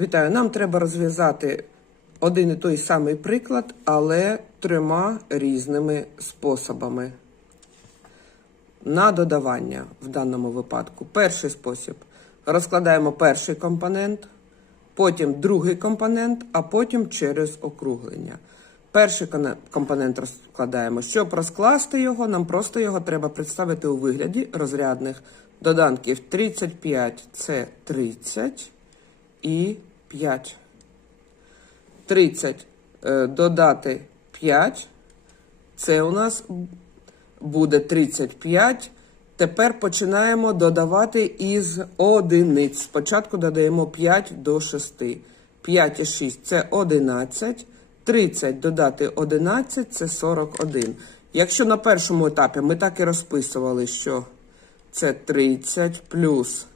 Вітаю, нам треба розв'язати один і той самий приклад, але трьома різними способами. На додавання в даному випадку. Перший спосіб. Розкладаємо перший компонент, потім другий компонент, а потім через округлення. Перший компонент розкладаємо. Щоб розкласти його, нам просто його треба представити у вигляді розрядних доданків. 35 це 30 і 5. 30 е, додати 5. Це у нас буде 35. Тепер починаємо додавати із одиниць. Спочатку додаємо 5 до 6. 5 і 6 це 11. 30 додати 11 це 41. Якщо на першому етапі ми так і розписували, що це 30 плюс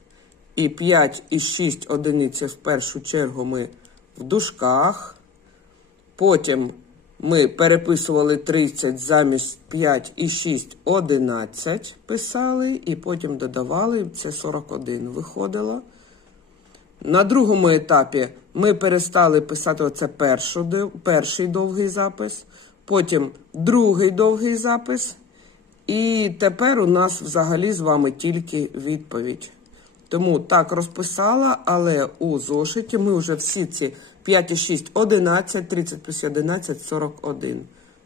і 5 і 6 одиниці в першу чергу ми в дужках. Потім ми переписували 30 замість 5 і 6 11 писали, і потім додавали, це 41 виходило. На другому етапі ми перестали писати оце перший довгий запис, потім другий довгий запис. І тепер у нас взагалі з вами тільки відповідь. Тому так розписала, але у зошиті ми вже всі ці 5 і 6, 11, 30 плюс 11, 41.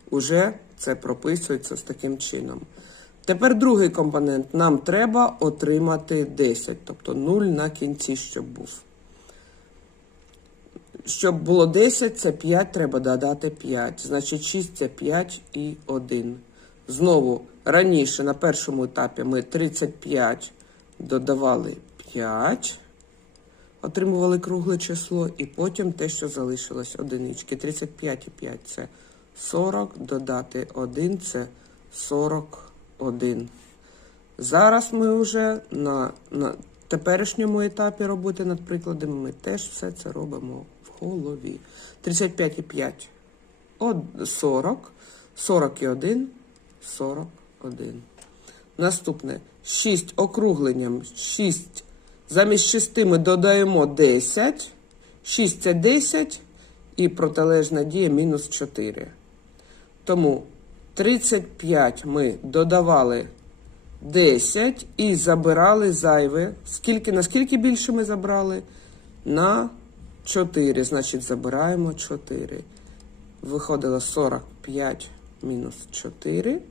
Уже це прописується з таким чином. Тепер другий компонент. Нам треба отримати 10, тобто 0 на кінці, щоб був. Щоб було 10, це 5, треба додати 5. Значить, 6 це 5 і 1. Знову раніше на першому етапі ми 35 додавали 5, отримували кругле число, і потім те, що залишилось одинички. 35 і 5 це 40, додати 1 це 41. Зараз ми вже на, на теперішньому етапі роботи над прикладами ми теж все це робимо в голові. 35 і 5 от 40, 41, 41. Наступне 6 округленням. 6. Замість 6 ми додаємо 10. 6 це 10 і протилежна дія мінус 4. Тому 35 ми додавали 10 і забирали зайве. Скільки, наскільки більше ми забрали? На 4. Значить, забираємо 4. Виходило 45 мінус 4.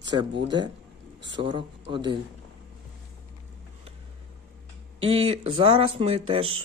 Це буде 41. І зараз ми теж